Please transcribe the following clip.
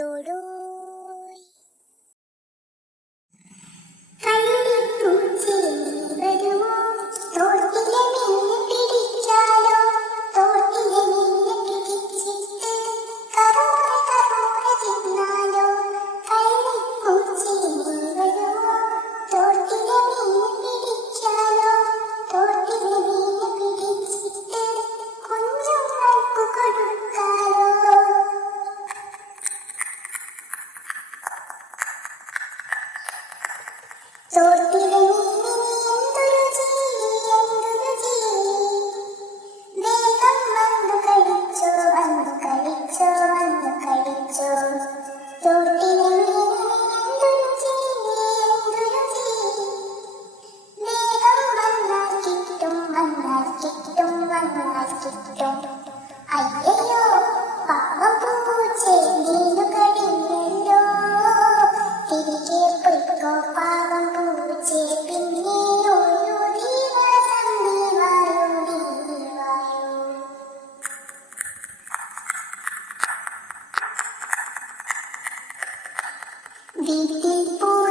തൊടോയ് കള്ളിപ്പൂച്ചേ നീ വരുമോ? തോട്ടിലെ മീനെ പിടിച്ചാലോ? തോട്ടിലെ മീനെ പിടിച്ചിട്ട് കറോടെ കറോടെ തിന്നാലോ? കള്ളിപ്പൂച്ചേ നീ വരുമോ? തോട്ടിലെ മീനെ പിടിച്ചാലോ? തോട്ടിലെ മീനെ പിടിച്ചിട്ട് കുഞ്ഞുങ്ങൾക്ക് കൊടുക്കാലോ? തോട്ടിലെ മീനിന് എന്തൊരു ജീവി, എന്തൊരു ജീവി. വേഗം വന്നു കഴിച്ചോ, വന്നു കഴിച്ചോ, വന്നു കഴിച്ചോ. തോട്ടിലെ മീനിന് എന്തൊരു ജീവി, എന്തൊരു ജീവി. വേഗം വന്നാൽ കിട്ടും, വന്നാൽ കിട്ടും, വന്നാൽ കിട്ടും. അയ്യയ്യോ പാവം പൂച്ചേ നീനു കഴിഞ്ഞല്ലോ. തിരികെ പൊയ്ക്കോ പാവം പൂച്ചേ, പിന്നെ ഒരു ദിവസം നീ വായോ, നീ വായോ. വീട്ടിൽ പോയി